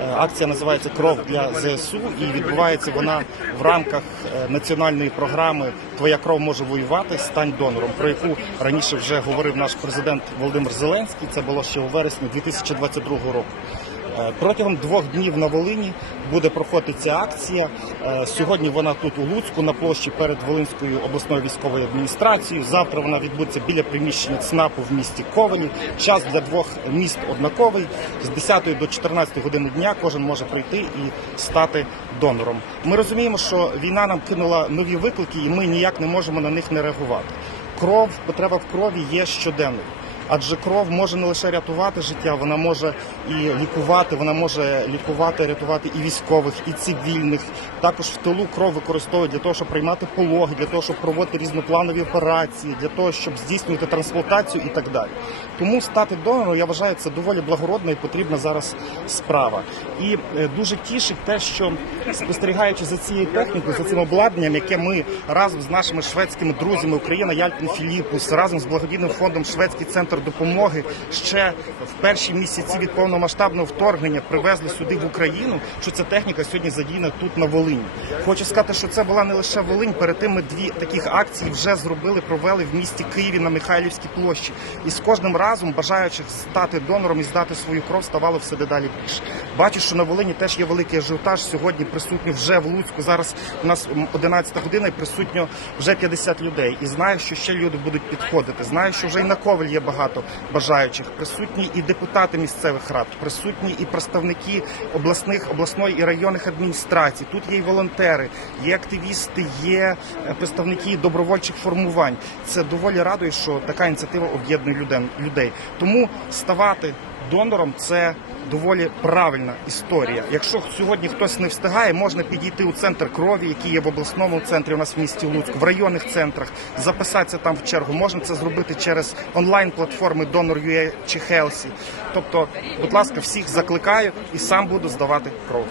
Е, Акція називається Кров для ЗСУ і відбувається вона в рамках е, національної програми Твоя кров може воювати. Стань донором, про яку раніше вже говорив наш президент Володимир Зеленський. Це було ще у вересні 2022 року. Е, Протягом двох днів на Волині буде проходити ця акція. Е, Сьогодні вона тут у Луцьку на площі перед Волинською обласною військовою адміністрацією. Завтра вона відбудеться біля приміщення ЦНАПу в місті Ковалі. Час для двох міст однаковий. З 10 до 14 години дня кожен може прийти і стати донором. Ми розуміємо, що війна нам кинула нові виклики, і ми ніяк не можемо на них не реагувати. Кров, потреба в крові є щоденною. Адже кров може не лише рятувати життя, вона може і лікувати, вона може лікувати, рятувати і військових, і цивільних. Також в тилу кров використовують для того, щоб приймати пологи, для того, щоб проводити різнопланові операції, для того, щоб здійснювати трансплантацію і так далі. Тому стати донором, я вважаю, це доволі благородна і потрібна зараз справа. І е, дуже тішить те, що спостерігаючи за цією технікою, за цим обладнанням, яке ми разом з нашими шведськими друзями Україна Яльпін Філіпус, разом з благодійним фондом Шведський центр допомоги ще в перші місяці від повномасштабного вторгнення привезли сюди в Україну. Що ця техніка сьогодні задіяна тут на Волині. Хочу сказати, що це була не лише Волинь. Перед тим ми дві таких акції вже зробили, провели в місті Києві на Михайлівській площі. І з кожним разом бажаючих стати донором і здати свою кров ставало все дедалі більше. Бачу, що на Волині теж є великий ажіотаж. Сьогодні присутні вже в Луцьку. Зараз у нас 11 година і присутньо вже 50 людей. І знаю, що ще люди будуть підходити. Знаю, що вже і на Коваль є багато бажаючих. Присутні і депутати місцевих рад, присутні і представники обласних обласної і районних адміністрацій. Тут є і волонтери, є активісти, є е, представники добровольчих формувань. Це доволі радує, що така ініціатива об'єднує людей. Тому ставати донором це доволі правильна історія. Якщо сьогодні хтось не встигає, можна підійти у центр крові, який є в обласному центрі. У нас в місті Луцьк, в районних центрах, записатися там в чергу. Можна це зробити через онлайн платформи Donor.ua чи Хелсі. Тобто, будь ласка, всіх закликаю і сам буду здавати кров.